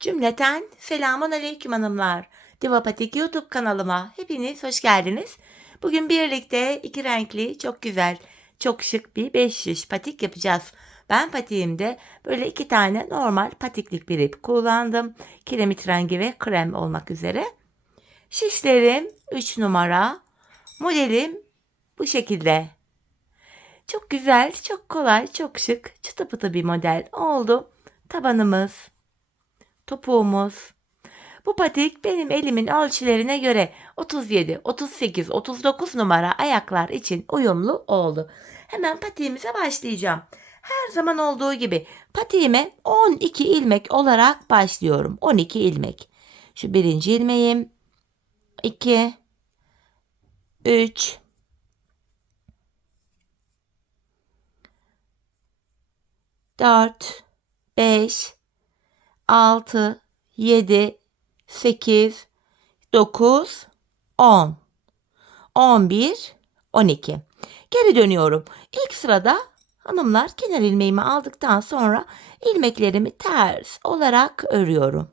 Cümleten selamun aleyküm hanımlar. Divapatik YouTube kanalıma hepiniz hoş geldiniz. Bugün birlikte iki renkli çok güzel, çok şık bir 5 şiş patik yapacağız. Ben patiğimde böyle iki tane normal patiklik bir ip kullandım. Kiremit rengi ve krem olmak üzere. Şişlerim 3 numara. Modelim bu şekilde. Çok güzel, çok kolay, çok şık, çıtı pıtı bir model oldu. Tabanımız, topuğumuz. Bu patik benim elimin ölçülerine göre 37, 38, 39 numara ayaklar için uyumlu oldu. Hemen patiğimize başlayacağım. Her zaman olduğu gibi patiğime 12 ilmek olarak başlıyorum. 12 ilmek. Şu birinci ilmeğim, 2, 3, 4, 5, 6, 7, 8, 9, 10, 11, 12. Geri dönüyorum. İlk sırada hanımlar kenar ilmeğimi aldıktan sonra ilmeklerimi ters olarak örüyorum.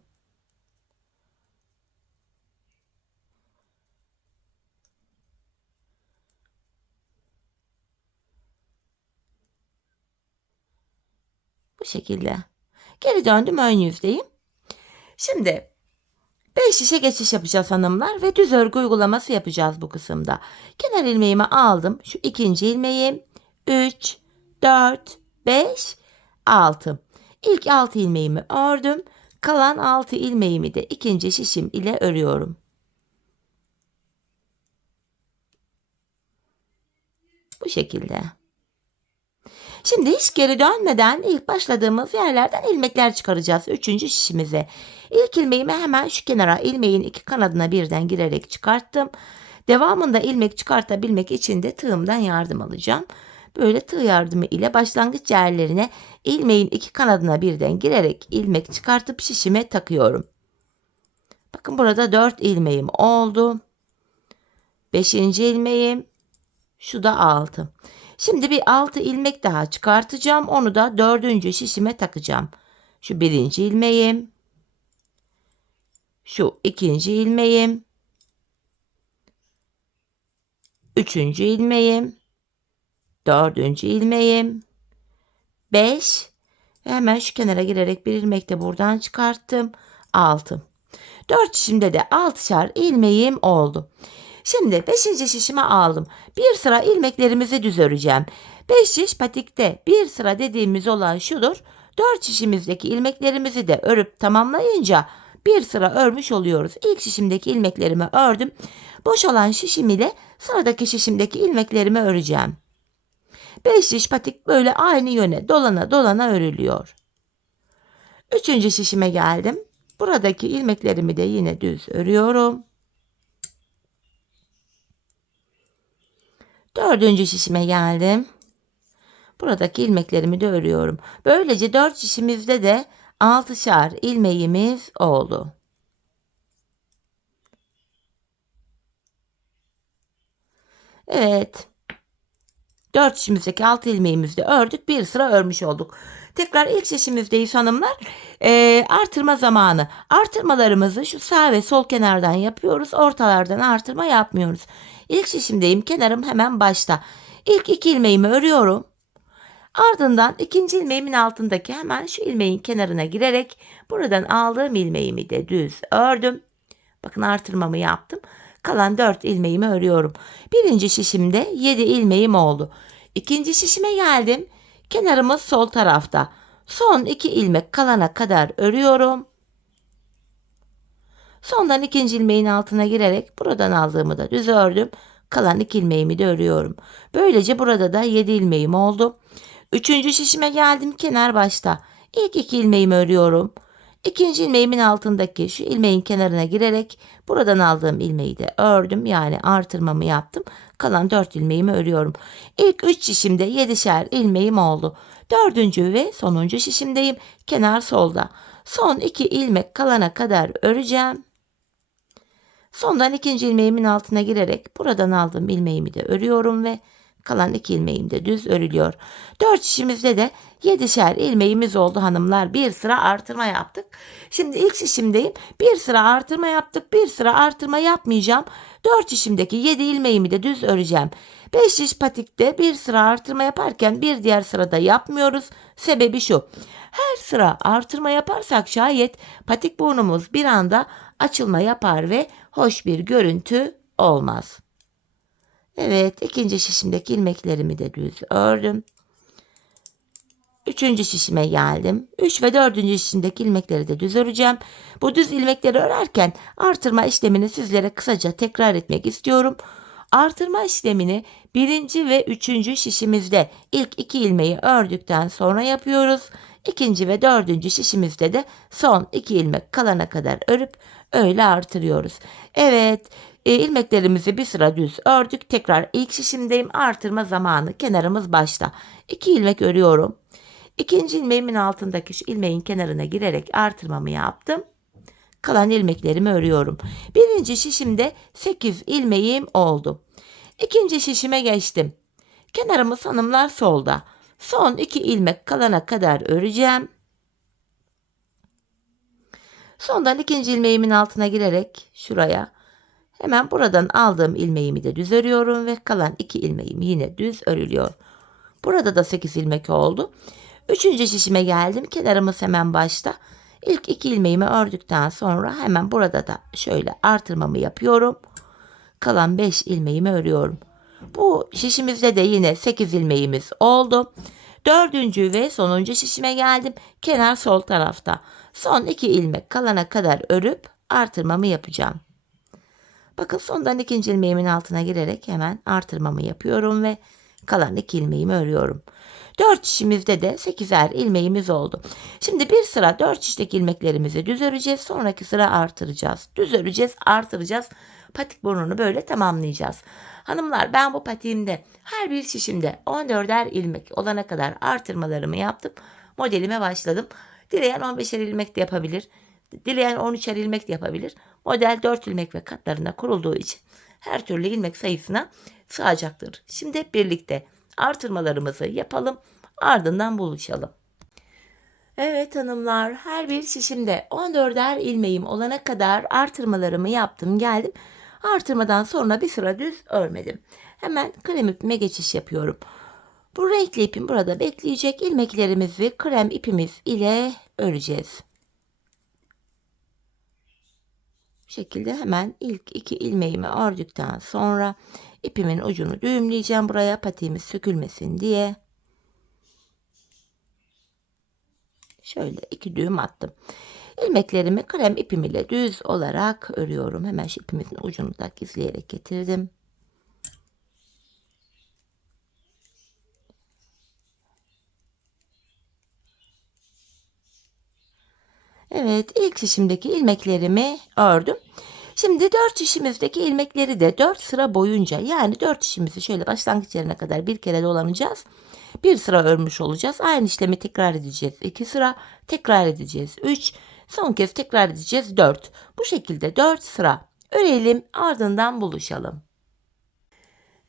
Bu şekilde. Geri döndüm, ön yüzdeyim. Şimdi 5 şişe geçiş yapacağız hanımlar ve düz örgü uygulaması yapacağız bu kısımda. Kenar ilmeğimi aldım. Şu ikinci ilmeğim 3, 4, 5, 6. İlk 6 ilmeğimi ördüm. Kalan 6 ilmeğimi de ikinci şişim ile örüyorum. Bu şekilde. Şimdi hiç geri dönmeden ilk başladığımız yerlerden ilmekler çıkaracağız. Üçüncü şişimize. İlk ilmeğimi hemen şu kenara ilmeğin iki kanadına birden girerek çıkarttım. Devamında ilmek çıkartabilmek için de tığımdan yardım alacağım. Böyle tığ yardımı ile başlangıç yerlerine ilmeğin iki kanadına birden girerek ilmek çıkartıp şişime takıyorum. Bakın burada 4 ilmeğim oldu. 5. ilmeğim, şu da 6. Şimdi bir 6 ilmek daha çıkartacağım. Onu da 4. şişime takacağım. Şu birinci ilmeğim, şu ikinci ilmeğim, 3. ilmeğim, 4. ilmeğim, 5 ve hemen şu kenara girerek bir ilmek de buradan çıkarttım. 6. 4 şişimde de 6'şar ilmeğim oldu. Şimdi 5. şişimi aldım. Bir sıra ilmeklerimizi düz öreceğim. 5 şiş patikte bir sıra dediğimiz olan şudur. 4 şişimizdeki ilmeklerimizi de örüp tamamlayınca bir sıra örmüş oluyoruz. İlk şişimdeki ilmeklerimi ördüm. Boş olan şişim ile sıradaki şişimdeki ilmeklerimi öreceğim. 5 şiş patik böyle aynı yöne dolana dolana örülüyor. 3. şişime geldim. Buradaki ilmeklerimi de yine düz örüyorum. 4. şişime geldim. Buradaki ilmeklerimi de örüyorum. Böylece 4 şişimizde de 6'şar ilmeğimiz oldu. Evet. 4 şişimizdeki 6 ilmeğimizi de ördük. Bir sıra örmüş olduk. Tekrar ilk şişimizdeyiz hanımlar. Artırma zamanı. Artırmalarımızı şu sağ ve sol kenardan yapıyoruz. Ortalardan artırma yapmıyoruz. İlk şişimdeyim. Kenarım hemen başta. İlk 2 ilmeğimi örüyorum. Ardından ikinci ilmeğimin altındaki hemen şu ilmeğin kenarına girerek buradan aldığım ilmeğimi de düz ördüm. Bakın artırmamı yaptım. Kalan 4 ilmeğimi örüyorum. Birinci şişimde 7 ilmeğim oldu. İkinci şişime geldim. Kenarımız sol tarafta. Son 2 ilmek kalana kadar örüyorum. Sondan ikinci ilmeğin altına girerek buradan aldığımı da düz ördüm. Kalan 2 ilmeğimi de örüyorum. Böylece burada da 7 ilmeğim oldu. 3. şişime geldim, kenar başta. İlk 2 ilmeğimi örüyorum. İkinci ilmeğimin altındaki şu ilmeğin kenarına girerek buradan aldığım ilmeği de ördüm. Yani artırmamı yaptım. Kalan 4 ilmeğimi örüyorum. İlk 3 şişimde 7'şer ilmeğim oldu. 4. ve sonuncu şişimdeyim. Kenar solda. Son 2 ilmek kalana kadar öreceğim. Sondan ikinci ilmeğimin altına girerek buradan aldığım ilmeğimi de örüyorum ve Kalan 2 ilmeğim de düz örülüyor. 4 şişimizde de 7'şer ilmeğimiz oldu hanımlar. Bir sıra artırma yaptık. Şimdi ilk şişimdeyim. Bir sıra artırma yaptık. Bir sıra artırma yapmayacağım. 4 şişimdeki 7 ilmeğimi de düz öreceğim. 5 şiş patikte bir sıra artırma yaparken bir diğer sırada yapmıyoruz. Sebebi şu. Her sıra artırma yaparsak şayet patik burnumuz bir anda açılma yapar ve hoş bir görüntü olmaz. Evet, ikinci şişimdeki ilmeklerimi de düz ördüm. Üçüncü şişime geldim. 3 ve 4. şişimdeki ilmekleri de düz öreceğim. Bu düz ilmekleri örerken artırma işlemini sizlere kısaca tekrar etmek istiyorum. Artırma işlemini 1. ve 3. şişimizde ilk 2 ilmeği ördükten sonra yapıyoruz. 2. ve 4. şişimizde de son 2 ilmek kalana kadar örüp öyle artırıyoruz. Evet, ilmeklerimizi bir sıra düz ördük. Tekrar ilk şişimdeyim. Artırma zamanı. Kenarımız başta. 2 ilmek örüyorum. İkinci ilmeğimin altındaki şu ilmeğin kenarına girerek artırmamı yaptım. Kalan ilmeklerimi örüyorum. Birinci şişimde 8 ilmeğim oldu. İkinci şişime geçtim. Kenarımız hanımlar solda. Son 2 ilmek kalana kadar öreceğim. Sondan ikinci ilmeğimin altına girerek şuraya hemen buradan aldığım ilmeğimi de düz örüyorum ve kalan 2 ilmeğim yine düz örülüyor. Burada da 8 ilmek oldu. Üçüncü şişime geldim. Kenarımız hemen başta. İlk 2 ilmeğimi ördükten sonra hemen burada da şöyle artırmamı yapıyorum. Kalan 5 ilmeğimi örüyorum. Bu şişimizde de yine 8 ilmeğimiz oldu. Dördüncü ve sonuncu şişime geldim. Kenar sol tarafta. Son 2 ilmek kalana kadar örüp artırmamı yapacağım. Bakın sondan ikinci ilmeğimin altına girerek hemen artırmamı yapıyorum ve kalan 2 ilmeğimi örüyorum. 4 şişimizde de 8'er ilmeğimiz oldu. Şimdi bir sıra 4 şişteki ilmeklerimizi düz öreceğiz. Sonraki sıra artıracağız. Düz öreceğiz, artıracağız. Patik burnunu böyle tamamlayacağız. Hanımlar, ben bu patiğimde her bir şişimde 14'er ilmek olana kadar artırmalarımı yaptım. Modelime başladım. Dileyen 15'er ilmek de yapabilir. Dileyen 13'er ilmek de yapabilir. Model 4 ilmek ve katlarına kurulduğu için her türlü ilmek sayısına sığacaktır. Şimdi hep birlikte artırmalarımızı yapalım. Ardından buluşalım. Evet hanımlar, her bir şişimde 14'er ilmeğim olana kadar artırmalarımı yaptım geldim. Artırmadan sonra bir sıra düz örmedim. Hemen krem ipime geçiş yapıyorum. Bu renkli ipim burada bekleyecek. İlmeklerimizi krem ipimiz ile öreceğiz. Bu şekilde hemen ilk 2 ilmeğimi ördükten sonra ipimin ucunu düğümleyeceğim buraya, patiğimiz sökülmesin diye. Şöyle 2 düğüm attım. İlmeklerimi krem ipim ile düz olarak örüyorum. Hemen şu ipimizin ucunu da gizleyerek getirdim. Evet, ilk şişimdeki ilmeklerimi ördüm. Şimdi 4 şişimizdeki ilmekleri de 4 sıra boyunca, yani 4 şişimizi şöyle başlangıç yerine kadar bir kere dolanacağız. Bir sıra örmüş olacağız. Aynı işlemi tekrar edeceğiz. 2 sıra tekrar edeceğiz. 3, son kez tekrar edeceğiz. 4. Bu şekilde 4 sıra örelim, ardından buluşalım.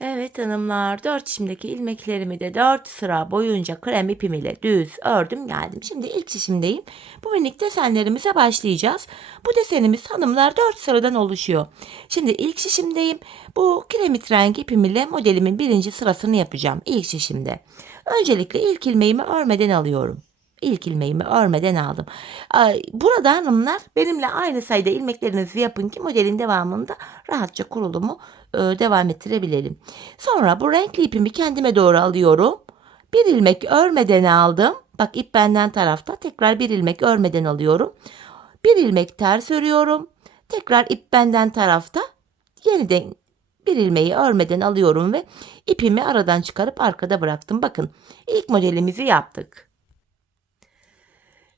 Evet hanımlar, 4 şişimdeki ilmeklerimi de 4 sıra boyunca krem ipim ile düz ördüm geldim. Şimdi ilk şişimdeyim. Bu minik desenlerimize başlayacağız. Bu desenimiz hanımlar 4 sıradan oluşuyor. Şimdi ilk şişimdeyim. Bu kiremit rengi ipim ile modelimin birinci sırasını yapacağım ilk şişimde. Öncelikle ilk ilmeğimi örmeden alıyorum. İlk ilmeğimi örmeden aldım. Burada hanımlar benimle aynı sayıda ilmeklerinizi yapın ki modelin devamında rahatça kurulumu devam ettirebilelim. Sonra bu renkli ipimi kendime doğru alıyorum. Bir ilmek örmeden aldım. Bak, ip benden tarafta. Tekrar bir ilmek örmeden alıyorum. Bir ilmek ters örüyorum. Tekrar ip benden tarafta. Yeniden bir ilmeği örmeden alıyorum ve ipimi aradan çıkarıp arkada bıraktım. Bakın, ilk modelimizi yaptık.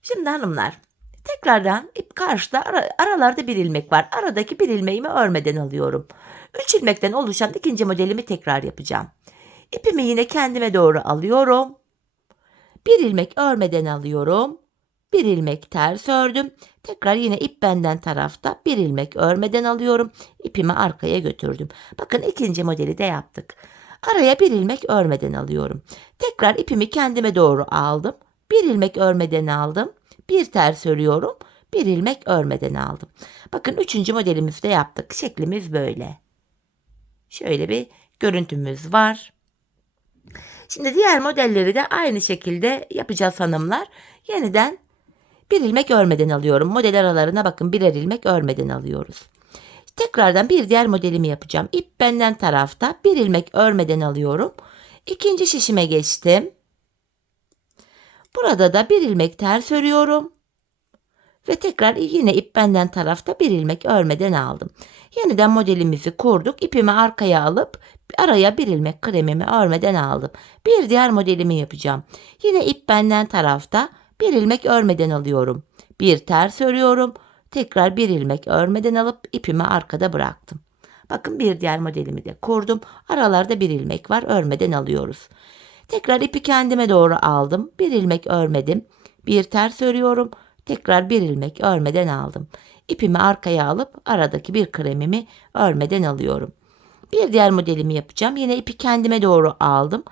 Şimdi hanımlar, tekrardan ip karşıda, aralarda bir ilmek var. Aradaki bir ilmeğimi örmeden alıyorum. 3 ilmekten oluşan ikinci modelimi tekrar yapacağım. İpimi yine kendime doğru alıyorum. Bir ilmek örmeden alıyorum. Bir ilmek ters ördüm. Tekrar yine ip benden tarafta, bir ilmek örmeden alıyorum. İpimi arkaya götürdüm. Bakın, ikinci modeli de yaptık. Araya bir ilmek örmeden alıyorum. Tekrar ipimi kendime doğru aldım. Bir ilmek örmeden aldım. Bir ters örüyorum. Bir ilmek örmeden aldım. Bakın 3. modelimizi de yaptık. Şeklimiz böyle. Şöyle bir görüntümüz var. Şimdi diğer modelleri de aynı şekilde yapacağız hanımlar. Yeniden bir ilmek örmeden alıyorum. Model aralarına bakın, birer ilmek örmeden alıyoruz. Tekrardan bir diğer modelimi yapacağım. İp benden tarafta, bir ilmek örmeden alıyorum. İkinci şişime geçtim. Burada da bir ilmek ters örüyorum. Ve tekrar yine ip benden tarafta bir ilmek örmeden aldım. Yeniden modelimizi kurduk. İpimi arkaya alıp araya bir ilmek kremimi örmeden aldım. Bir diğer modelimi yapacağım. Yine ip benden tarafta bir ilmek örmeden alıyorum. Bir ters örüyorum. Tekrar bir ilmek örmeden alıp ipimi arkada bıraktım. Bakın bir diğer modelimi de kurdum. Aralarda bir ilmek var, örmeden alıyoruz. Tekrar ipi kendime doğru aldım. Bir ilmek örmedim. Bir ters örüyorum. Tekrar bir ilmek örmeden aldım. İpimi arkaya alıp aradaki bir kremimi örmeden alıyorum. Bir diğer modelimi yapacağım. Yine ipi kendime doğru aldım.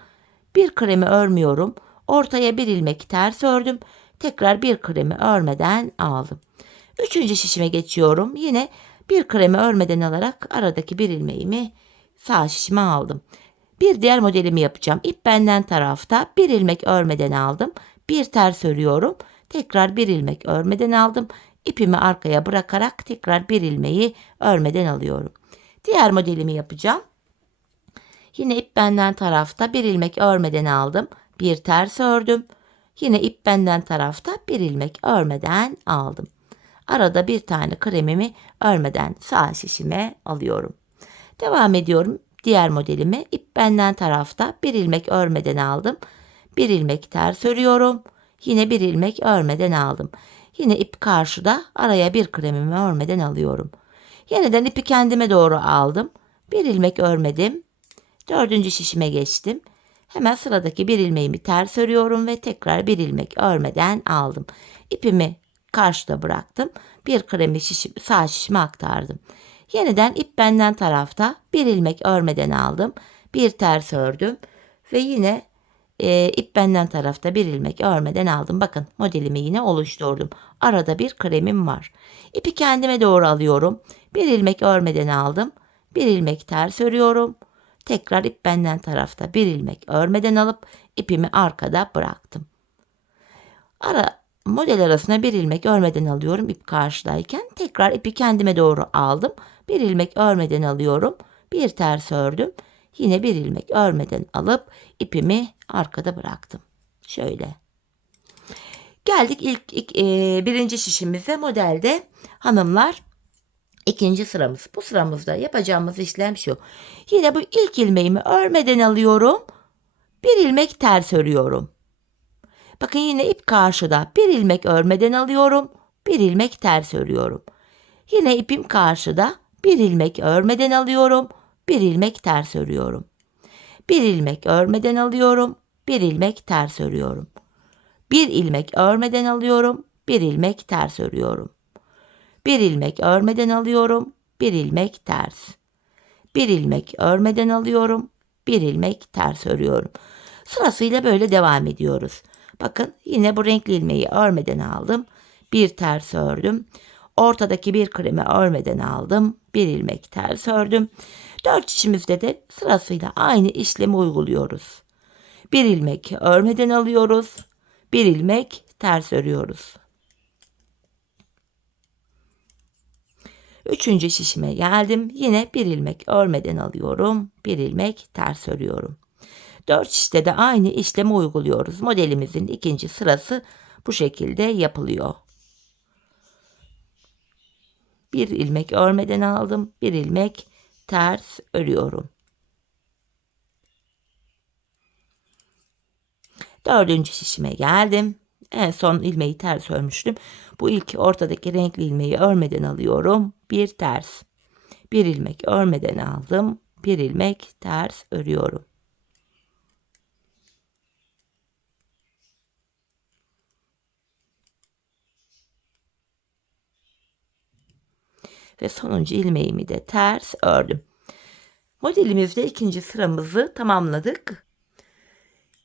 Bir kremi örmüyorum. Ortaya bir ilmek ters ördüm. Tekrar bir kremi örmeden aldım. 3. şişime geçiyorum. Yine bir kremi örmeden alarak aradaki bir ilmeğimi sağ şişime aldım. Bir diğer modelimi yapacağım. İp benden tarafta, bir ilmek örmeden aldım. Bir ters örüyorum. Tekrar bir ilmek örmeden aldım. İpimi arkaya bırakarak tekrar bir ilmeği örmeden alıyorum. Diğer modelimi yapacağım. Yine ip benden tarafta, bir ilmek örmeden aldım. Bir ters ördüm. Yine ip benden tarafta, bir ilmek örmeden aldım. Arada bir tane kremimi örmeden sağ şişime alıyorum. Devam ediyorum. Diğer modelimi ip benden tarafta, bir ilmek örmeden aldım. Bir ilmek ters örüyorum. Yine bir ilmek örmeden aldım. Yine ip karşıda, araya bir kremimi örmeden alıyorum. Yeniden ipi kendime doğru aldım. Bir ilmek örmedim. 4. şişime geçtim. Hemen sıradaki bir ilmeğimi ters örüyorum ve tekrar bir ilmek örmeden aldım. İpimi karşıda bıraktım. Bir kremi sağ şişime aktardım. Yeniden ip benden tarafta, bir ilmek örmeden aldım. Bir ters ördüm ve yine ip benden tarafta bir ilmek örmeden aldım. Bakın modelimi yine oluşturdum. Arada bir kremim var. İpi kendime doğru alıyorum. Bir ilmek örmeden aldım. Bir ilmek ters örüyorum. Tekrar ip benden tarafta bir ilmek örmeden alıp ipimi arkada bıraktım. Model arasına bir ilmek örmeden alıyorum ip karşıdayken. Tekrar ipi kendime doğru aldım. Bir ilmek örmeden alıyorum. Bir ters ördüm. Yine bir ilmek örmeden alıp ipimi arkada bıraktım. Şöyle. Geldik birinci şişimize. Modelde hanımlar, ikinci sıramız. Bu sıramızda yapacağımız işlem şu. Yine bu ilk ilmeğimi örmeden alıyorum. Bir ilmek ters örüyorum. Bakın yine ip karşıda. Bir ilmek örmeden alıyorum. Bir ilmek ters örüyorum. Yine ipim karşıda. Bir ilmek örmeden alıyorum. Bir ilmek ters örüyorum. Bir ilmek örmeden alıyorum. Bir ilmek ters örüyorum. Bir ilmek örmeden alıyorum. Bir ilmek ters örüyorum. Bir ilmek örmeden alıyorum. Bir ilmek ters. Bir ilmek örmeden alıyorum. Bir ilmek ters örüyorum. Sırasıyla böyle devam ediyoruz. Bakın yine bu renkli ilmeği örmeden aldım. Bir ters ördüm. Ortadaki bir kremi örmeden aldım. Bir ilmek ters ördüm. 4 şişimizde de sırasıyla aynı işlemi uyguluyoruz. Bir ilmek örmeden alıyoruz. Bir ilmek ters örüyoruz. 3. şişime geldim. Yine bir ilmek örmeden alıyorum. Bir ilmek ters örüyorum. 4 şişte de aynı işlemi uyguluyoruz. Modelimizin ikinci sırası bu şekilde yapılıyor. Bir ilmek örmeden aldım. Bir ilmek ters örüyorum. 4. şişime geldim. En son ilmeği ters örmüştüm. Bu ilk ortadaki renkli ilmeği örmeden alıyorum. Bir ters. Bir ilmek örmeden aldım. Bir ilmek ters örüyorum. Ve sonuncu ilmeğimi de ters ördüm. Modelimizde ikinci sıramızı tamamladık.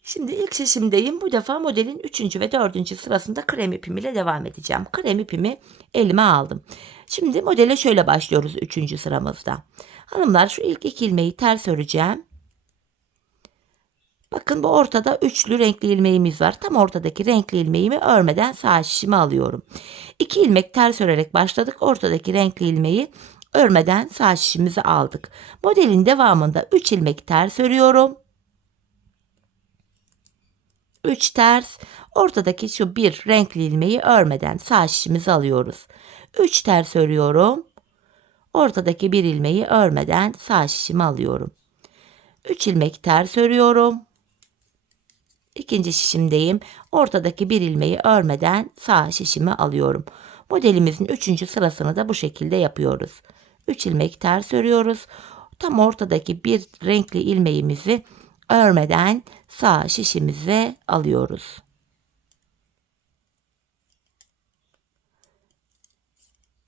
Şimdi ilk şişimdeyim. Bu defa modelin 3. ve 4. sırasında krem ipim ile devam edeceğim. Krem ipimi elime aldım. Şimdi modele şöyle başlıyoruz 3. sıramızda. Hanımlar, şu ilk 2 ilmeği ters öreceğim. Bakın, bu ortada üçlü renkli ilmeğimiz var. Tam ortadaki renkli ilmeğimi örmeden sağ şişime alıyorum. 2 ilmek ters örerek başladık. Ortadaki renkli ilmeği örmeden sağ şişimizi aldık. Modelin devamında 3 ilmek ters örüyorum. 3 ters, ortadaki şu bir renkli ilmeği örmeden sağ şişimizi alıyoruz. 3 ters örüyorum. Ortadaki bir ilmeği örmeden sağ şişimi alıyorum. 3 ilmek ters örüyorum. İkinci şişimdeyim. Ortadaki bir ilmeği örmeden sağ şişimi alıyorum. Modelimizin 3. sırasını da bu şekilde yapıyoruz. 3 ilmek ters örüyoruz. Tam ortadaki bir renkli ilmeğimizi örmeden sağ şişimize alıyoruz.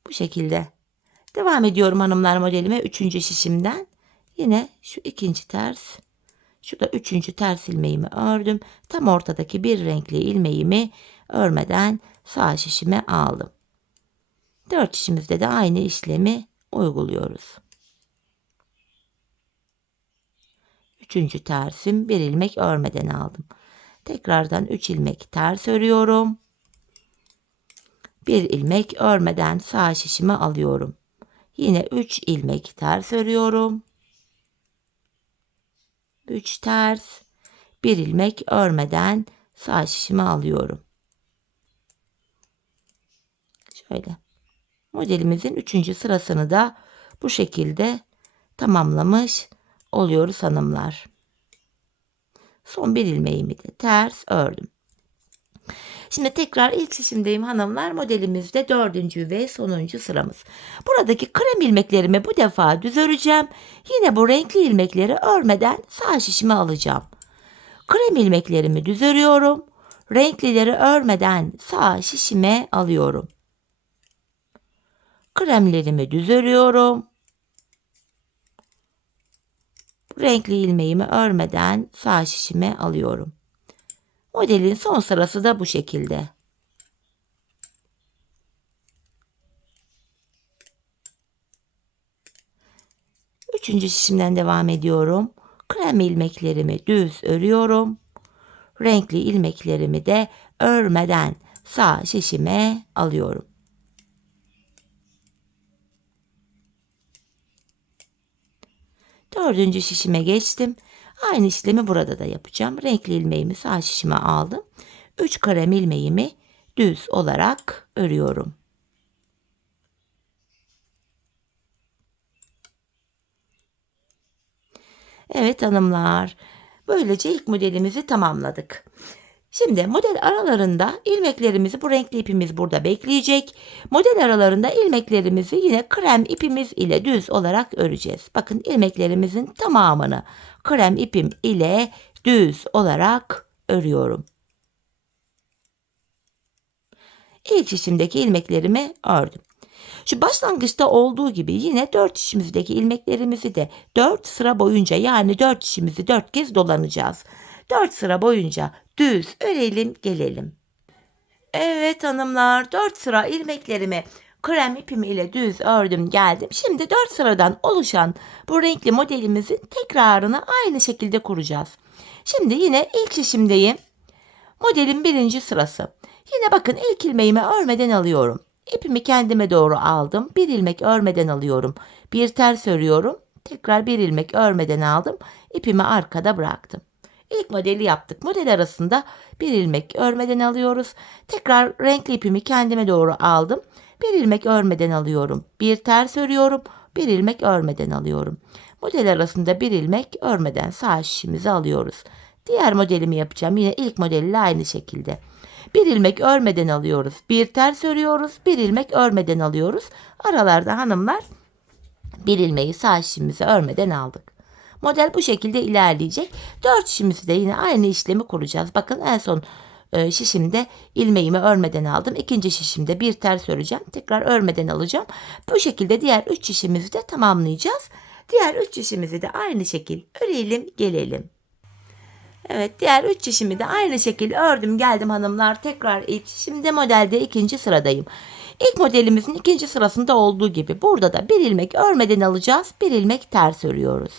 Bu şekilde. Devam ediyorum hanımlar modelime 3. şişimden. Yine şu ikinci ters. Şurada 3. ters ilmeğimi ördüm. Tam ortadaki bir renkli ilmeğimi örmeden sağ şişime aldım. 4 şişimizde de aynı işlemi uyguluyoruz. 3. tersim, bir ilmek örmeden aldım. Tekrardan 3 ilmek ters örüyorum. Bir ilmek örmeden sağ şişime alıyorum. Yine 3 ilmek ters örüyorum. 3 ters, bir ilmek örmeden sağ şişime alıyorum. Şöyle. Modelimizin 3. sırasını da bu şekilde tamamlamış oluyoruz hanımlar. Son bir ilmeğimi de ters ördüm. Şimdi tekrar ilk şişimdeyim hanımlar. Modelimizde 4. ve sonuncu sıramız. Buradaki krem ilmeklerimi bu defa düz öreceğim. Yine bu renkli ilmekleri örmeden sağ şişime alacağım. Krem ilmeklerimi düz örüyorum. Renklileri örmeden sağ şişime alıyorum. Kremlerimi düz örüyorum. Renkli ilmeğimi örmeden sağ şişime alıyorum. Modelin son sırası da bu şekilde. Üçüncü şişimden devam ediyorum. Krem ilmeklerimi düz örüyorum. Renkli ilmeklerimi de örmeden sağ şişime alıyorum. Dördüncü şişime geçtim. Aynı işlemi burada da yapacağım. Renkli ilmeğimi sağ şişime aldım. 3 krem ilmeğimi düz olarak örüyorum. Evet hanımlar, böylece ilk modelimizi tamamladık. Şimdi model aralarında ilmeklerimizi, bu renkli ipimiz burada bekleyecek. Model aralarında ilmeklerimizi yine krem ipimiz ile düz olarak öreceğiz. Bakın, ilmeklerimizin tamamını krem ipim ile düz olarak örüyorum. İlk şişimdeki ilmeklerimi ördüm. Şu başlangıçta olduğu gibi yine 4 şişimizdeki ilmeklerimizi de 4 sıra boyunca, yani 4 şişimizi 4 kez dolanacağız. 4 sıra boyunca düz örelim gelelim. Evet hanımlar, 4 sıra ilmeklerimi krem ipimi ile düz ördüm geldim. Şimdi 4 sıradan oluşan bu renkli modelimizin tekrarını aynı şekilde kuracağız. Şimdi yine ilk şişimdeyim. Modelin 1. sırası. Yine bakın, ilk ilmeğimi örmeden alıyorum. İpimi kendime doğru aldım. Bir ilmek örmeden alıyorum. Bir ters örüyorum. Tekrar bir ilmek örmeden aldım. İpimi arkada bıraktım. İlk modeli yaptık. Model arasında bir ilmek örmeden alıyoruz. Tekrar renkli ipimi kendime doğru aldım. Bir ilmek örmeden alıyorum. Bir ters örüyorum. Bir ilmek örmeden alıyorum. Model arasında bir ilmek örmeden sağ şişimizi alıyoruz. Diğer modelimi yapacağım. Yine ilk modeliyle aynı şekilde. Bir ilmek örmeden alıyoruz. Bir ters örüyoruz. Bir ilmek örmeden alıyoruz. Aralarda hanımlar bir ilmeği sağ şişimize örmeden aldık. Model bu şekilde ilerleyecek. 4 şişimizi de yine aynı işlemi kuracağız. Bakın, en son şişimde ilmeğimi örmeden aldım. İkinci şişimde bir ters öreceğim. Tekrar örmeden alacağım. Bu şekilde diğer 3 şişimizi de tamamlayacağız. Diğer 3 şişimizi de aynı şekil örelim gelelim. Evet, diğer 3 şişimi de aynı şekil ördüm geldim hanımlar. Tekrar ilk şimdi modelde ikinci sıradayım. İlk modelimizin ikinci sırasında olduğu gibi burada da bir ilmek örmeden alacağız. Bir ilmek ters örüyoruz.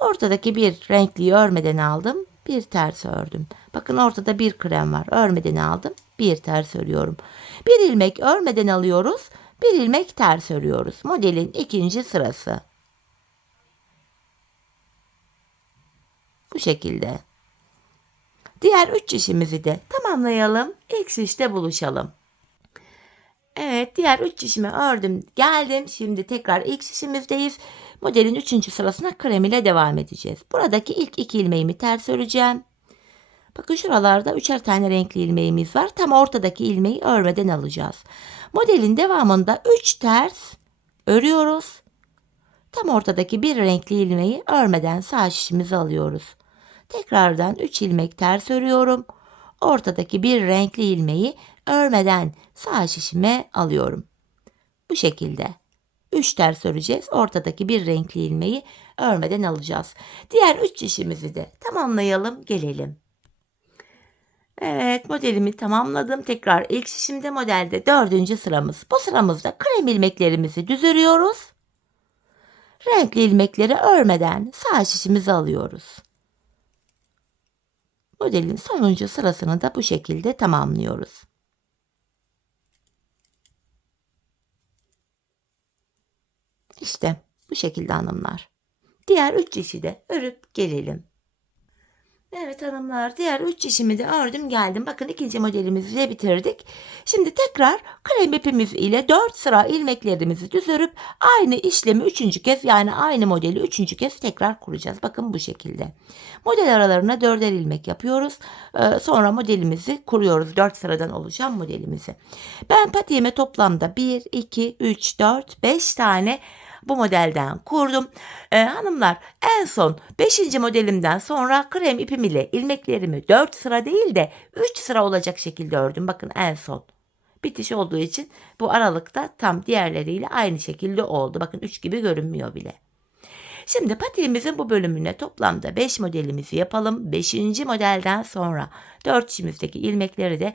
Ortadaki bir renkliyi örmeden aldım. Bir ters ördüm. Bakın ortada bir krem var. Örmeden aldım. Bir ters örüyorum. Bir ilmek örmeden alıyoruz. Bir ilmek ters örüyoruz. Modelin ikinci sırası. Bu şekilde. Diğer 3 şişimizi de tamamlayalım. İlk şişte buluşalım. Evet, diğer 3 şişimi ördüm geldim. Şimdi tekrar ilk şişimizdeyiz. Modelin 3. sırasına krem ile devam edeceğiz. Buradaki ilk 2 ilmeğimi ters öreceğim. Bakın şuralarda 3'er tane renkli ilmeğimiz var. Tam ortadaki ilmeği örmeden alacağız. Modelin devamında 3 ters örüyoruz. Tam ortadaki bir renkli ilmeği örmeden sağ şişimize alıyoruz. Tekrardan 3 ilmek ters örüyorum. Ortadaki bir renkli ilmeği örmeden sağ şişime alıyorum. Bu şekilde. 3 ters öreceğiz. Ortadaki bir renkli ilmeği örmeden alacağız. Diğer 3 şişimizi de tamamlayalım gelelim. Evet, modelimi tamamladım. Tekrar ilk şişimde modelde 4. sıramız. Bu sıramızda krem ilmeklerimizi düz örüyoruz. Renkli ilmekleri örmeden sağ şişimizi alıyoruz. Modelin sonuncu sırasını da bu şekilde tamamlıyoruz. İşte bu şekilde hanımlar. Diğer 3 şişi de örüp gelelim. Evet hanımlar, diğer 3 şişimi de ördüm geldim. Bakın ikinci modelimizi de bitirdik. Şimdi tekrar krem ipimiz ile 4 sıra ilmeklerimizi düz örüp aynı işlemi 3. kez, yani aynı modeli 3. kez tekrar kuracağız. Bakın bu şekilde. Model aralarına 4'er ilmek yapıyoruz. Sonra modelimizi kuruyoruz. 4 sıradan oluşan modelimizi. Ben patiğime toplamda 1, 2, 3, 4, 5 tane bu modelden kurdum. Hanımlar, en son 5. modelimden sonra krem ipim ile ilmeklerimi 4 sıra değil de 3 sıra olacak şekilde ördüm. Bakın en son. Bitiş olduğu için bu aralıkta tam diğerleriyle aynı şekilde oldu. Bakın 3 gibi görünmüyor bile. Şimdi patiğimizin bu bölümüne toplamda 5 modelimizi yapalım. 5. modelden sonra 4 şişimizdeki ilmekleri de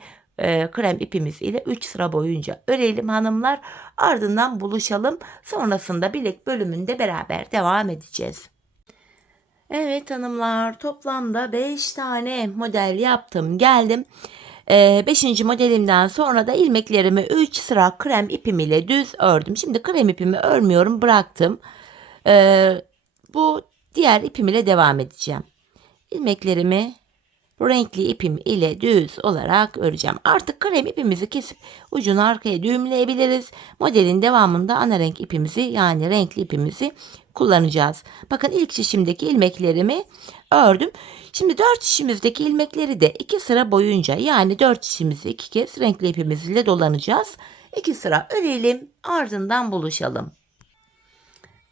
krem ipimiz ile 3 sıra boyunca örelim hanımlar. Ardından buluşalım. Sonrasında bilek bölümünde beraber devam edeceğiz. Evet hanımlar, toplamda 5 tane model yaptım geldim. 5. modelimden sonra da ilmeklerimi 3 sıra krem ipim ile düz ördüm. Şimdi krem ipimi örmüyorum, bıraktım. Bu diğer ipim ile devam edeceğim. İlmeklerimi renkli ipim ile düz olarak öreceğim. Artık krem ipimizi kesip ucunu arkaya düğümleyebiliriz. Modelin devamında ana renk ipimizi, yani renkli ipimizi kullanacağız. Bakın ilk şişimdeki ilmeklerimi ördüm. Şimdi 4 şişimizdeki ilmekleri de 2 sıra boyunca, yani 4 şişimizi 2 kez renkli ipimizle dolanacağız. 2 sıra örelim, ardından buluşalım.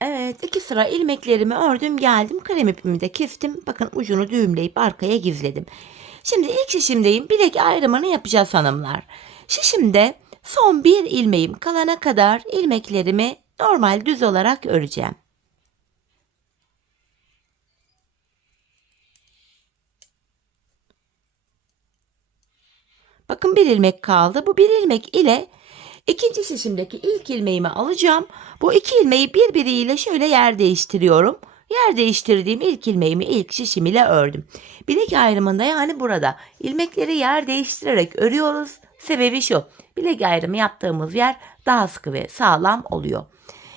Evet, 2 sıra ilmeklerimi ördüm geldim. Krem ipimi de kestim. Bakın ucunu düğümleyip arkaya gizledim. Şimdi ilk şişimdeyim. Bilek ayrımını yapacağız hanımlar. Şişimde son bir ilmeğim kalana kadar ilmeklerimi normal düz olarak öreceğim. Bakın bir ilmek kaldı. Bu bir ilmek ile ikinci şişimdeki ilk ilmeğimi alacağım. Bu 2 ilmeği birbiriyle şöyle yer değiştiriyorum. Yer değiştirdiğim ilk ilmeğimi ilk şişim ile ördüm. Bilek ayrımında, yani burada ilmekleri yer değiştirerek örüyoruz. Sebebi şu: bilek ayrımı yaptığımız yer daha sıkı ve sağlam oluyor.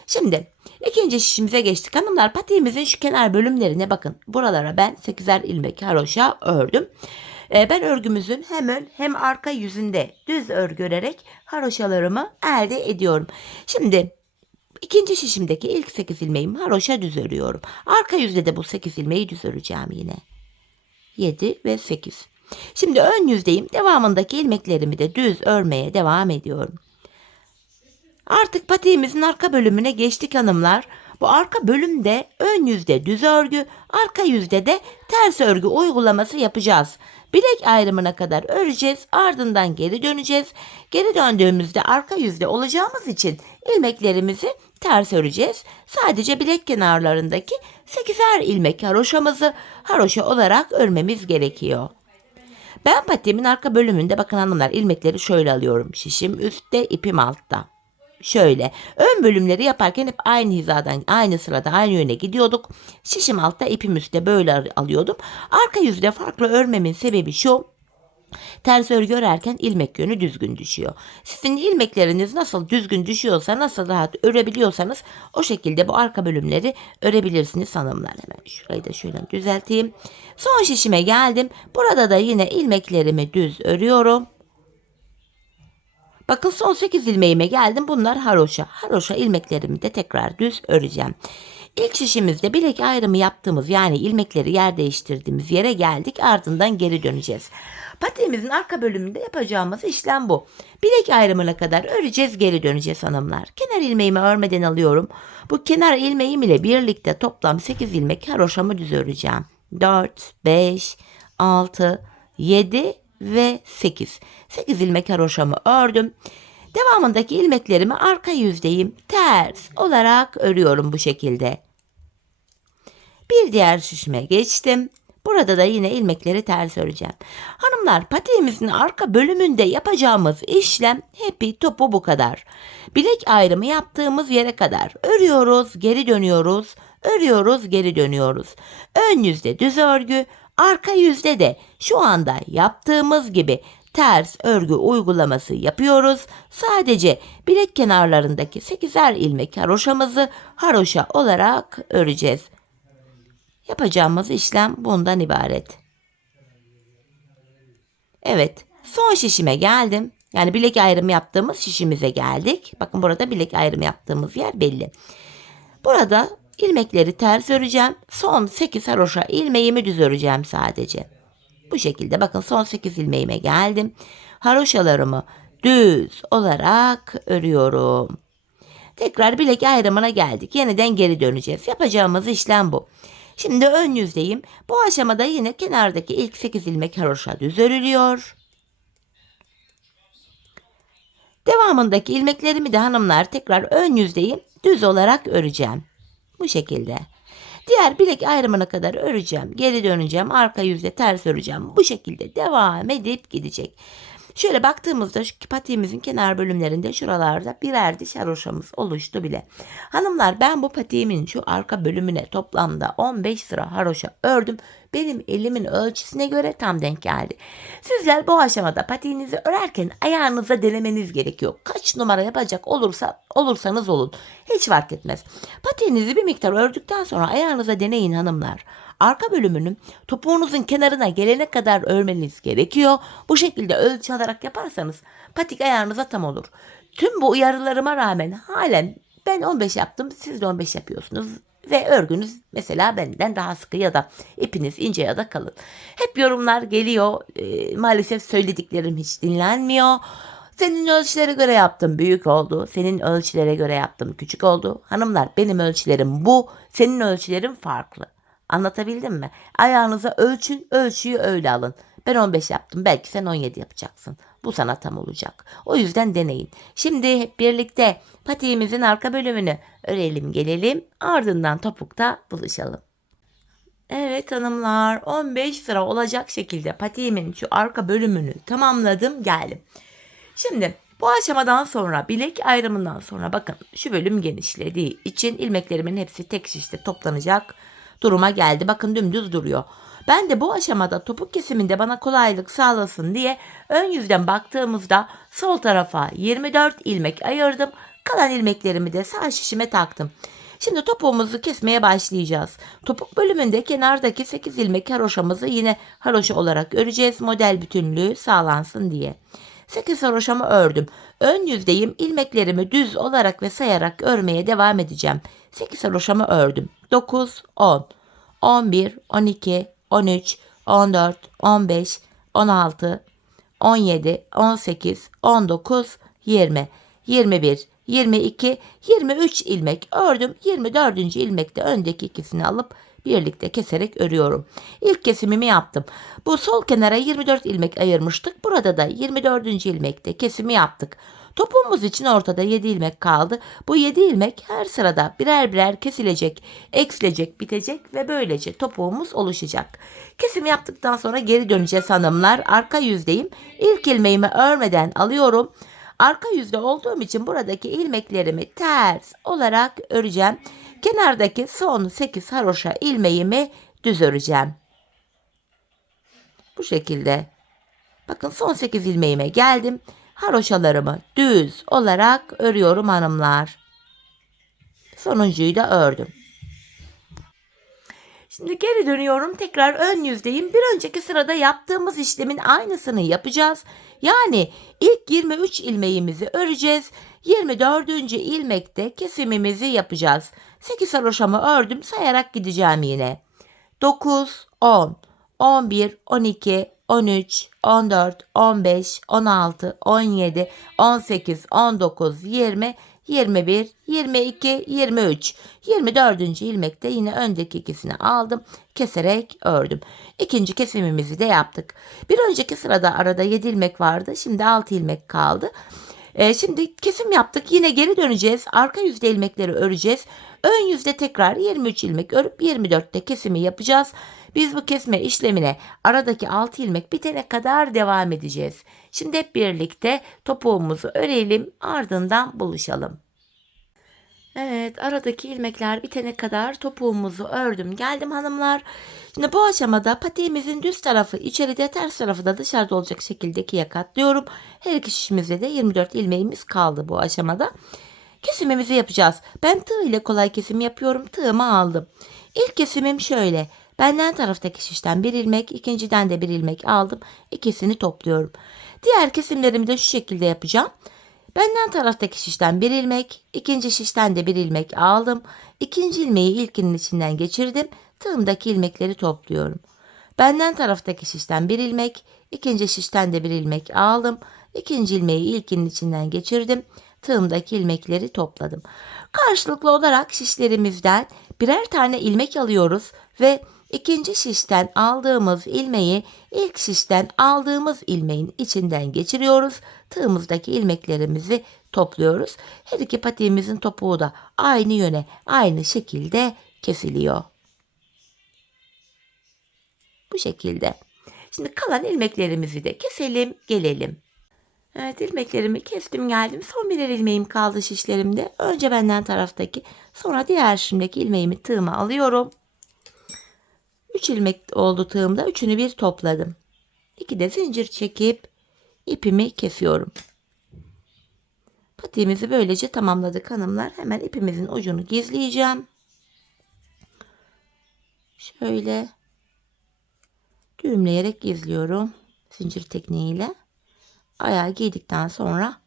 Şimdi ikinci şişimize geçtik hanımlar. Patiğimizin şu kenar bölümlerine bakın. Buralara ben 8'er ilmek haroşa ördüm. Ben örgümüzün hem ön hem arka yüzünde düz örgü örerek haroşalarımı elde ediyorum. Şimdi ikinci şişimdeki ilk 8 ilmeğimi haroşa düz örüyorum. Arka yüzde de bu 8 ilmeği düz öreceğim yine. 7 ve 8. Şimdi ön yüzdeyim. Devamındaki ilmeklerimi de düz örmeye devam ediyorum. Artık patiğimizin arka bölümüne geçtik hanımlar. Bu arka bölümde ön yüzde düz örgü, arka yüzde de ters örgü uygulaması yapacağız. Bilek ayrımına kadar öreceğiz, ardından geri döneceğiz. Geri döndüğümüzde arka yüzde olacağımız için ilmeklerimizi ters öreceğiz. Sadece bilek kenarlarındaki 8'er ilmek haroşamızı haroşa olarak örmemiz gerekiyor. Ben patiğimin arka bölümünde bakın hanımlar ilmekleri şöyle alıyorum. Şişim üstte, ipim altta. Şöyle ön bölümleri yaparken hep aynı hizadan, aynı sırada, aynı yöne gidiyorduk. Şişim altta, ipim üstte böyle alıyordum. Arka yüzde farklı örmemin sebebi şu. Ters örgü örerken ilmek yönü düzgün düşüyor. Sizin ilmekleriniz nasıl düzgün düşüyorsa, nasıl rahat örebiliyorsanız o şekilde bu arka bölümleri örebilirsiniz hanımlar. Hemen şurayı da şöyle düzelteyim. Son şişime geldim. Burada da yine ilmeklerimi düz örüyorum. Bakın son 8 ilmeğime geldim. Bunlar haroşa. Haroşa ilmeklerimi de tekrar düz öreceğim. İlk şişimizde bilek ayrımı yaptığımız yani ilmekleri yer değiştirdiğimiz yere geldik. Ardından geri döneceğiz. Patiğimizin arka bölümünde yapacağımız işlem bu. Bilek ayrımına kadar öreceğiz, geri döneceğiz hanımlar. Kenar ilmeğimi örmeden alıyorum. Bu kenar ilmeğim ile birlikte toplam 8 ilmek haroşamı düz öreceğim. 4, 5, 6, 7 ve 8. 8 ilmek haroşamı ördüm. Devamındaki ilmeklerimi arka yüzdeyim ters olarak örüyorum bu şekilde. Bir diğer şişime geçtim. Burada da yine ilmekleri ters öreceğim. Hanımlar patiğimizin arka bölümünde yapacağımız işlem hepi topu bu kadar. Bilek ayrımı yaptığımız yere kadar örüyoruz, geri dönüyoruz, örüyoruz, geri dönüyoruz. Ön yüzde düz örgü, arka yüzde de şu anda yaptığımız gibi ters örgü uygulaması yapıyoruz. Sadece bilek kenarlarındaki 8'er ilmek haroşamızı haroşa olarak öreceğiz. Yapacağımız işlem bundan ibaret. Evet, son şişime geldim. Yani bilek ayrımı yaptığımız şişimize geldik. Bakın burada bilek ayrımı yaptığımız yer belli. Burada ilmekleri ters öreceğim. Son 8 haroşa ilmeğimi düz öreceğim sadece. Bu şekilde bakın son 8 ilmeğime geldim. Haroşalarımı düz olarak örüyorum. Tekrar bilek ayrımına geldik. Yeniden geri döneceğiz. Yapacağımız işlem bu. Şimdi ön yüzdeyim. Bu aşamada yine kenardaki ilk 8 ilmek haroşa düz örülüyor. Devamındaki ilmeklerimi de hanımlar tekrar ön yüzdeyim. Düz olarak öreceğim. Bu şekilde. Diğer bilek ayrımına kadar öreceğim. Geri döneceğim. Arka yüzde ters öreceğim. Bu şekilde devam edip gidecek. Şöyle baktığımızda şu patiğimizin kenar bölümlerinde şuralarda birer diş haroşamız oluştu bile. Hanımlar ben bu patiğimin şu arka bölümüne toplamda 15 sıra haroşa ördüm. Benim elimin ölçüsüne göre tam denk geldi. Sizler bu aşamada patiğinizi örerken ayağınıza denemeniz gerekiyor. Kaç numara yapacak olursanız olun. Hiç fark etmez. Patiğinizi bir miktar ördükten sonra ayağınıza deneyin hanımlar. Arka bölümünü topuğunuzun kenarına gelene kadar örmeniz gerekiyor. Bu şekilde ölçü alarak yaparsanız patik ayağınıza tam olur. Tüm bu uyarılarıma rağmen halen ben 15 yaptım, siz de 15 yapıyorsunuz. Ve örgünüz mesela benden daha sıkı ya da ipiniz ince ya da kalın. Hep yorumlar geliyor. Maalesef söylediklerim hiç dinlenmiyor. Senin ölçülere göre yaptım büyük oldu. Senin ölçülere göre yaptım küçük oldu. Hanımlar benim ölçülerim bu. Senin ölçülerin farklı. Anlatabildim mi? Ayağınıza ölçün, ölçüyü öyle alın. Ben 15 yaptım, belki sen 17 yapacaksın. Bu sana tam olacak. O yüzden deneyin. Şimdi hep birlikte patiğimizin arka bölümünü örelim gelelim. Ardından topukta buluşalım. Evet hanımlar 15 sıra olacak şekilde patiğimin şu arka bölümünü tamamladım geldim. Şimdi bu aşamadan sonra bilek ayrımından sonra bakın şu bölüm genişlediği için ilmeklerimin hepsi tek şişte toplanacak duruma geldi. Bakın dümdüz duruyor. Ben de bu aşamada topuk kesiminde bana kolaylık sağlasın diye ön yüzden baktığımızda sol tarafa 24 ilmek ayırdım. Kalan ilmeklerimi de sağ şişime taktım. Şimdi topuğumuzu kesmeye başlayacağız. Topuk bölümünde kenardaki 8 ilmek haroşamızı yine haroşa olarak öreceğiz. Model bütünlüğü sağlansın diye. 8 haroşamı ördüm. Ön yüzdeyim. İlmeklerimi düz olarak ve sayarak örmeye devam edeceğim. 8 haroşamı ördüm. 9, 10, 11, 12, 13, 14, 15, 16, 17, 18, 19, 20. 21, 22, 23 ilmek ördüm. 24. ilmekte öndeki ikisini alıp birlikte keserek örüyorum. İlk kesimimi yaptım. Bu sol kenara 24 ilmek ayırmıştık. Burada da 24. ilmekte kesimi yaptık. Topuğumuz için ortada 7 ilmek kaldı. Bu 7 ilmek her sırada birer birer kesilecek, eksilecek, bitecek ve böylece topuğumuz oluşacak. Kesim yaptıktan sonra geri döneceğiz hanımlar. Arka yüzdeyim. İlk ilmeğimi örmeden alıyorum. Arka yüzde olduğum için buradaki ilmeklerimi ters olarak öreceğim. Kenardaki son 8 haroşa ilmeğimi düz öreceğim. Bu şekilde. Bakın son 8 ilmeğime geldim. Haroşalarımı düz olarak örüyorum hanımlar. Sonuncuyu da ördüm. Şimdi geri dönüyorum. Tekrar ön yüzdeyim. Bir önceki sırada yaptığımız işlemin aynısını yapacağız. Yani ilk 23 ilmeğimizi öreceğiz. 24. ilmekte kesimimizi yapacağız. 8 haroşamı ördüm. Sayarak gideceğim yine. 9, 10, 11, 12, 13, 14, 15, 16, 17, 18, 19, 20, 21, 22, 23. 24. ilmekte yine öndeki ikisini aldım. Keserek ördüm. İkinci kesimimizi de yaptık. Bir önceki sırada arada 7 ilmek vardı. Şimdi 6 ilmek kaldı. Şimdi kesim yaptık. Yine geri döneceğiz. Arka yüzde ilmekleri öreceğiz. Ön yüzde tekrar 23 ilmek örüp 24'te kesimi yapacağız. Biz bu kesme işlemine aradaki 6 ilmek bitene kadar devam edeceğiz. Şimdi hep birlikte topuğumuzu örelim, ardından buluşalım. Evet, aradaki ilmekler bitene kadar topuğumuzu ördüm. Geldim hanımlar. Şimdi bu aşamada patiğimizin düz tarafı içeride, ters tarafı da dışarıda olacak şekilde ikiye katlıyorum. Her iki şişimizde de 24 ilmeğimiz kaldı bu aşamada. Kesimimizi yapacağız. Ben tığ ile kolay kesim yapıyorum. Tığımı aldım. İlk kesimim şöyle. Benden taraftaki şişten bir ilmek, ikinciden de bir ilmek aldım. İkisini topluyorum. Diğer kesimlerimi de şu şekilde yapacağım. Benden taraftaki şişten bir ilmek, ikinci şişten de bir ilmek aldım. İkinci ilmeği ilkinin içinden geçirdim. Tığımdaki ilmekleri topluyorum. Benden taraftaki şişten bir ilmek, ikinci şişten de bir ilmek aldım. İkinci ilmeği ilkinin içinden geçirdim. Tığımdaki ilmekleri topladım. Karşılıklı olarak şişlerimizden birer tane ilmek alıyoruz ve ikinci şişten aldığımız ilmeği ilk şişten aldığımız ilmeğin içinden geçiriyoruz. Tığımızdaki ilmeklerimizi topluyoruz. Her iki patiğimizin topuğu da aynı yöne, aynı şekilde kesiliyor. Bu şekilde. Şimdi kalan ilmeklerimizi de keselim, gelelim. Evet, ilmeklerimi kestim geldim. Son birer ilmeğim kaldı şişlerimde. Önce benden taraftaki, sonra diğer şişimdeki ilmeğimi tığıma alıyorum. 3 ilmek oldu tığımda. Üçünü bir topladım. 2 de zincir çekip ipimi kesiyorum. Patiğimizi böylece tamamladık hanımlar. Hemen ipimizin ucunu gizleyeceğim. Şöyle düğümleyerek gizliyorum. Zincir tekniğiyle. Ayağı giydikten sonra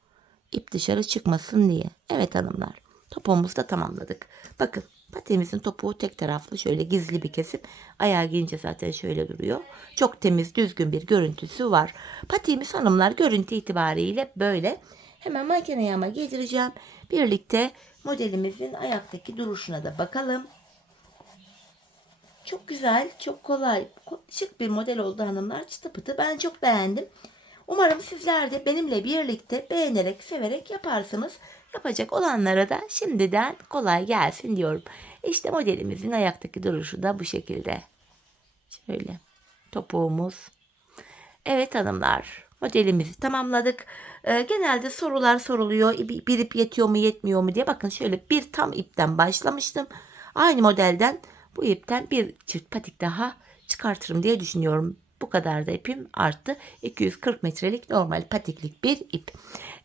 ip dışarı çıkmasın diye. Evet hanımlar, topuğumuzu da tamamladık. Bakın, patiğimizin topuğu tek taraflı, şöyle gizli bir kesim. Ayağı giyince zaten şöyle duruyor. Çok temiz, düzgün bir görüntüsü var. Patiğimiz hanımlar görüntü itibariyle böyle. Hemen makineye ama giydireceğim. Birlikte modelimizin ayaktaki duruşuna da bakalım. Çok güzel, çok kolay, şık bir model oldu hanımlar. Çıtı pıtı, ben çok beğendim. Umarım sizler de benimle birlikte beğenerek, severek yaparsınız. Yapacak olanlara da şimdiden kolay gelsin diyorum. İşte modelimizin ayaktaki duruşu da bu şekilde. Şöyle topuğumuz. Evet hanımlar, modelimizi tamamladık. Genelde sorular soruluyor. Bir ip yetiyor mu yetmiyor mu diye. Bakın şöyle bir tam ipten başlamıştım. Aynı modelden bu ipten bir çift patik daha çıkartırım diye düşünüyorum. Bu kadar da ipim arttı. 240 metrelik normal patiklik bir ip.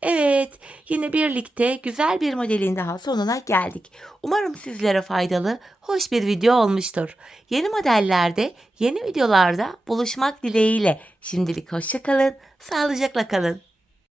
Evet, yine birlikte güzel bir modelin daha sonuna geldik. Umarım sizlere faydalı, hoş bir video olmuştur. Yeni modellerde, yeni videolarda buluşmak dileğiyle. Şimdilik hoşça kalın, sağlıcakla kalın.